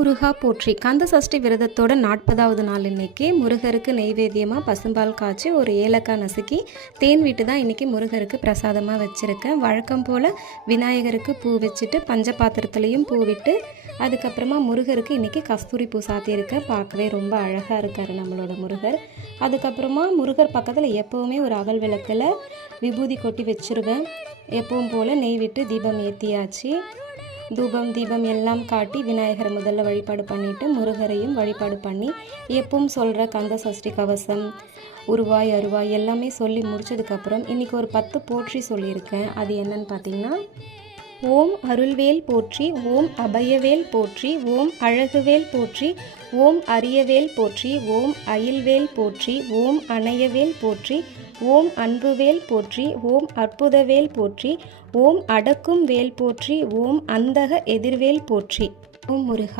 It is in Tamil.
முருகா போற்றி. கந்த சஷ்டி விரதத்தோட 40வது நாள் இன்னைக்கு முருகருக்கு நெய்வேத்தியமாக பசும்பால் காய்ச்சி ஒரு ஏலக்காய் நசுக்கி தேன் விட்டு தான் இன்றைக்கி முருகருக்கு பிரசாதமாக வச்சுருக்கேன். வழக்கம் போல் விநாயகருக்கு பூ வச்சுட்டு பஞ்ச பாத்திரத்துலேயும் பூ விட்டு அதுக்கப்புறமா முருகருக்கு இன்றைக்கி கஸ்தூரி பூ சாத்தியிருக்கேன். பார்க்கவே ரொம்ப அழகாக இருக்கார் நம்மளோட முருகர். அதுக்கப்புறமா முருகர் பக்கத்தில் எப்போவுமே ஒரு அகல் விளக்கில் விபூதி கொட்டி வச்சுருவேன். எப்பவும் போல் நெய் விட்டு தீபம் ஏற்றியாச்சு. தூபம் தீபம் எல்லாம் காட்டி விநாயகரை முதல்ல வழிபாடு பண்ணிவிட்டு முருகரையும் வழிபாடு பண்ணி எப்பவும் சொல்கிற கந்த சஷ்டி கவசம் உருவாய் அருவாய் எல்லாமே சொல்லி முடிச்சதுக்கப்புறம் இன்றைக்கி ஒரு 10 போற்றி சொல்லியிருக்கேன். அது என்னன்னு பார்த்தீங்கன்னா, ஓம் அருள்வேல் போற்றி, ஓம் அபயவேல் போற்றி, ஓம் அழகுவேல் போற்றி, ஓம் அரியவேல் போற்றி, ஓம் அயில்வேல் போற்றி, ஓம் அணையவேல் போற்றி, ஓம் அன்புவேல் போற்றி, ஓம் அற்புதவேல் போற்றி, ஓம் அடக்கும் வேல் போற்றி, ஓம் அந்தக எதிர்வேல் போற்றி. ஓம் முருகா.